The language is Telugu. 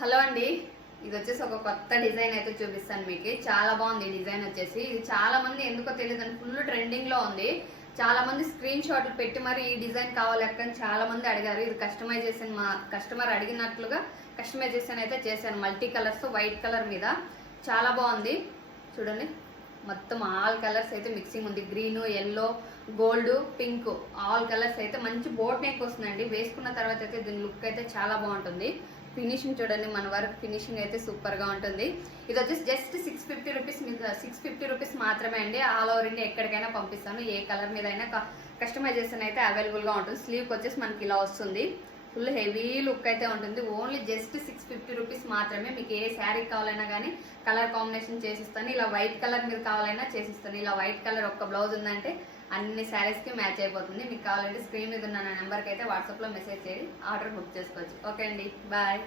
హలో అండి, ఇది వచ్చేసి ఒక కొత్త డిజైన్ అయితే చూపిస్తాను మీకు. చాలా బాగుంది డిజైన్ వచ్చేసి. ఇది చాలా మంది ఎందుకో తెలియదు అని ఫుల్ ట్రెండింగ్ లో ఉంది. చాలా మంది స్క్రీన్ షాట్లు పెట్టి మరి ఈ డిజైన్ కావాలి అక్క అని చాలా మంది అడిగారు. ఇది కస్టమైజేషన్ మా కస్టమర్ అడిగినట్లుగా కస్టమైజేషన్ అయితే చేశాను. మల్టీ కలర్స్ వైట్ కలర్ మీద చాలా బాగుంది చూడండి. మొత్తం ఆల్ కలర్స్ అయితే మిక్సింగ్ ఉంది. Green, yellow, gold, pink all colours అయితే మంచి బోట్ నెక్ వస్తుందండి. వేసుకున్న తర్వాత అయితే దీని లుక్ అయితే చాలా బాగుంటుంది. ఫినిషింగ్ చూడండి, మన వరకు ఫినిషింగ్ అయితే సూపర్ గా ఉంటుంది. ఇది వచ్చేసి జస్ట్ 650 రూపీస్ మీద 650 రూపీస్ మాత్రమే అండి. ఆల్ ఓవర్ ఇండియా ఎక్కడికైనా పంపిస్తాను. ఏ కలర్ మీద అయినా కస్టమైజేషన్ అయితే అవైలబుల్ గా ఉంటుంది. స్లీవ్ వచ్చేసి మనకి ఇలా వస్తుంది. ఫుల్ హెవీ లుక్ అయితే ఉంటుంది. ఓన్లీ జస్ట్ 650 రూపీస్ మాత్రమే. మీకు ఏ శారీ కావాలైనా కానీ కలర్ కాంబినేషన్ చేసిస్తాను. ఇలా వైట్ కలర్ మీద కావాలైనా చేసిస్తాను. ఇలా వైట్ కలర్ ఒక్క బ్లౌజ్ ఉందంటే అన్ని శారీస్ కి మ్యాచ్ అయిపోతుంది. మీకు కావాలంటే స్క్రీన్ మీద ఉన్న నెంబర్కి అయితే వాట్సాప్ లో మెసేజ్ చేసి ఆర్డర్ బుక్ చేసుకోవచ్చు. ఓకే అండి, బాయ్.